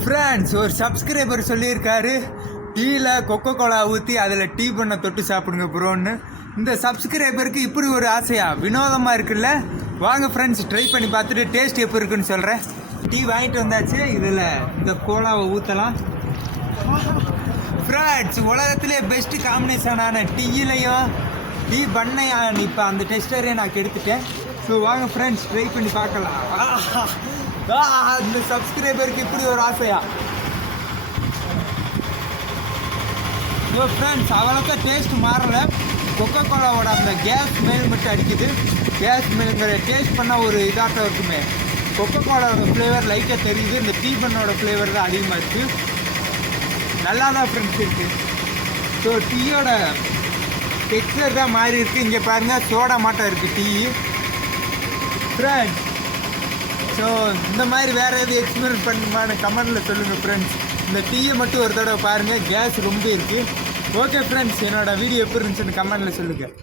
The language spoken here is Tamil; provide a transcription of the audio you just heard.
ஃப்ரெண்ட்ஸ், ஒரு சப்ஸ்கிரைபர் சொல்லியிருக்காரு டீயில் கொக்கோ கோலா ஊற்றி அதில் டீ பண்ண தொட்டு சாப்பிடுங்க ப்ரோன்னு. இந்த சப்ஸ்கிரைபருக்கு இப்படி ஒரு ஆசையா? வினோதமாக இருக்குல்ல. வாங்க ஃப்ரெண்ட்ஸ், ட்ரை பண்ணி பார்த்துட்டு டேஸ்ட் எப்படி இருக்குன்னு சொல்கிறேன். டீ வாங்கிட்டு வந்தாச்சு. இதில் இந்த கோலாவை ஊற்றலாம். ஃப்ரெண்ட்ஸ், உலகத்திலே பெஸ்ட்டு காம்பினேஷனான டீயிலையும் டீ பண்ணையான் இப்போ அந்த டெஸ்டரே நான் கெடுத்துட்டேன். ஸோ வாங்க ஃப்ரெண்ட்ஸ், ட்ரை பண்ணி பார்க்கலாம். இந்த சப்ஸ்கிரைபருக்கு இப்படி ஒரு ஆசையா? ஸோ ஃப்ரெண்ட்ஸ், அவ்வளோக்கா டேஸ்ட் மாறல. கொக்கோ கோலாவோட அந்த கேஸ் ஸ்மெல் மட்டும் அடிக்குது. கேஸ் ஸ்மெல்ங்கிற டேஸ்ட் பண்ணால் ஒரு இதாட்டம் இருக்குமே. கொக்கோ கோலாவோட ஃப்ளேவர் லைட்டாக தெரியுது. இந்த டீ பண்ணோட ஃப்ளேவர் தான் அதிகமாக இருக்குது. நல்லா தான் ஃப்ரெண்ட்ஸ் இருக்குது. ஸோ டீயோட டெக்ஸ்சர் தான் மாறி இருக்குது. இங்கே பாருங்கள், சோடா மாட்டம் இருக்குது டீ. ஃப்ரெண்ட்ஸ், ஸோ இந்த மாதிரி வேறு எது எக்ஸ்பீரியன்ஸ் பண்ணுமான்னு கமெண்டில் சொல்லுங்கள் ஃப்ரெண்ட்ஸ். இந்த டீயை மட்டும் ஒரு தடவை பாருங்கள், கேஸ் ரொம்ப இருக்குது. ஓகே ஃப்ரெண்ட்ஸ், என்னோடய வீடியோ எப்படி இருந்துச்சுன்னு கமெண்டில் சொல்லுங்கள்.